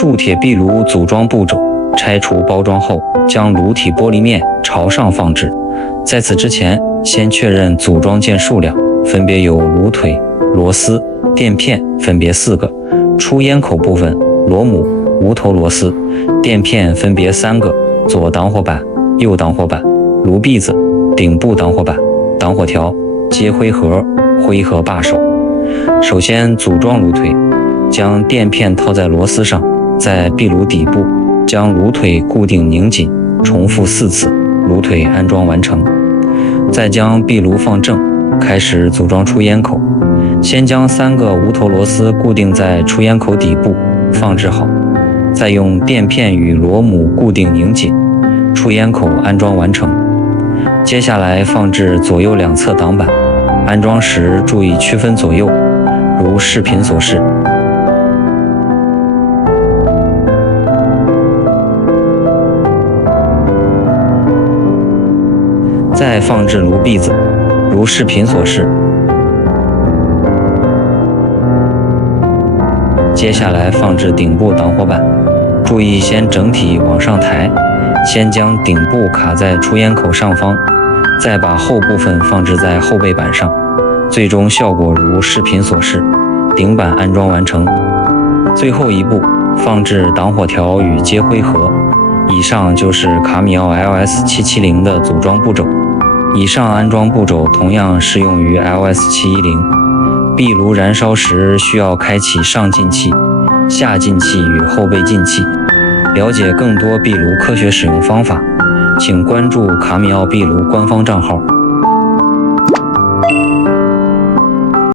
铸铁壁炉组装步骤：拆除包装后，将炉体玻璃面朝上放置。在此之前，先确认组装件数量，分别有炉腿、螺丝、垫片分别4个，出烟口部分螺母、无头螺丝、垫片分别3个，左挡火板、右挡火板、炉篦子、顶部挡火板、挡火条、接灰盒、灰盒把手。首先组装炉腿，将垫片套在螺丝上，在壁炉底部将炉腿固定拧紧，重复4次，炉腿安装完成。再将壁炉放正，开始组装出烟口。先将3个无头螺丝固定在出烟口底部，放置好，再用垫片与螺母固定拧紧，出烟口安装完成。接下来放置左右两侧挡板，安装时注意区分左右，如视频所示。再放置炉篦子，如视频所示。接下来放置顶部挡火板，注意先整体往上抬，先将顶部卡在出烟口上方，再把后部分放置在后背板上，最终效果如视频所示。顶板安装完成。最后一步，放置挡火条与接灰盒。以上就是卡米奥 LS770的组装步骤。以上安装步骤同样适用于 LS710。壁炉燃烧时需要开启上进气、下进气与后备进气。了解更多壁炉科学使用方法，请关注卡米奥壁炉官方账号。